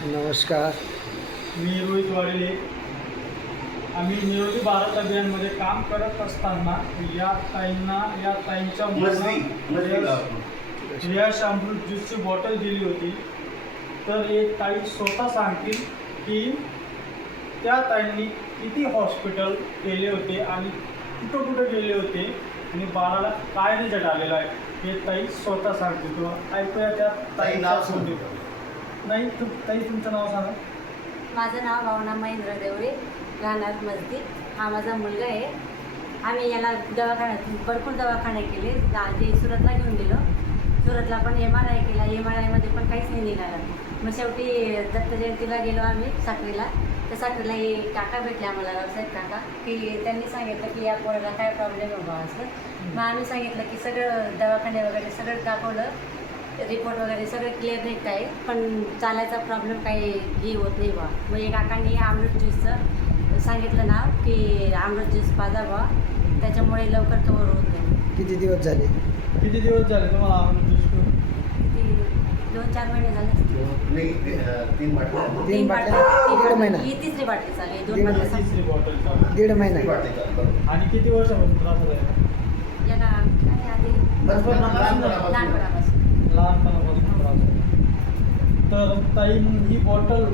नमस्कार. मी रोहित वाडेले. आम्ही निरोगी भारत अभियानमध्ये काम करत असताना या ताईंच्या यश अमृत ज्यूसची बॉटल दिली होती. तर एक ताई स्वतः सांगतील की त्या ताईंनी किती हॉस्पिटल केले होते आणि कुठं कुठं गेले होते आणि बाळाला काय रिझल्ट आलेला आहे हे ताई स्वतः सांगतील. किंवा ऐकूया त्या ताई नाव सांगतील. नाही ताई तुमचं नाव सांगा. माझं नाव भावना महेंद्र देवळे, राहणार मस्जिद. हा माझा मुलगा आहे. आम्ही याला दवाखान्यात भरपूर दवाखाने केले. जे सुरतला घेऊन गेलो. सुरतला पण MRI केला. MRIमध्ये पण काहीच नाही निघालं. मग शेवटी दत्त जयंतीला गेलो आम्ही साखरेला. तर साखरेला हे काका भेटले आम्हाला, व्यावसायिक काका, की त्यांनी सांगितलं की या पोराला काय प्रॉब्लेम आहे बा असं. मग आम्ही सांगितलं की सगळं दवाखाने वगैरे सगळं दाखवलं, रिपोर्ट वगैरे सगळं क्लिअर नाही काय, पण चालायचा प्रॉब्लेम काही हे होत नाही बा. मग एक काकांनी अमृत ज्यूसचं सांगितलं नाव की अमृत ज्यूस पाजा बा, त्याच्यामुळे लवकर कवर होत नाही. किती दिवस झाले? किती दिवस झाले तुम्हाला अमृत ज्यूस पिऊन? किती 2-4 महिने झाले असतील. तीन बाटल्या? दीड महिना? ही तिसरी बाटली चालली. 2 दीड बाटल्या तिसरी बॉटल चालू. दीड महिना. आणि किती वर्षापासून त्रास होत आहे? याला काय आधी लहानपणापासून लहानपणापासून त्रास होतो. तर ताई ही बॉटल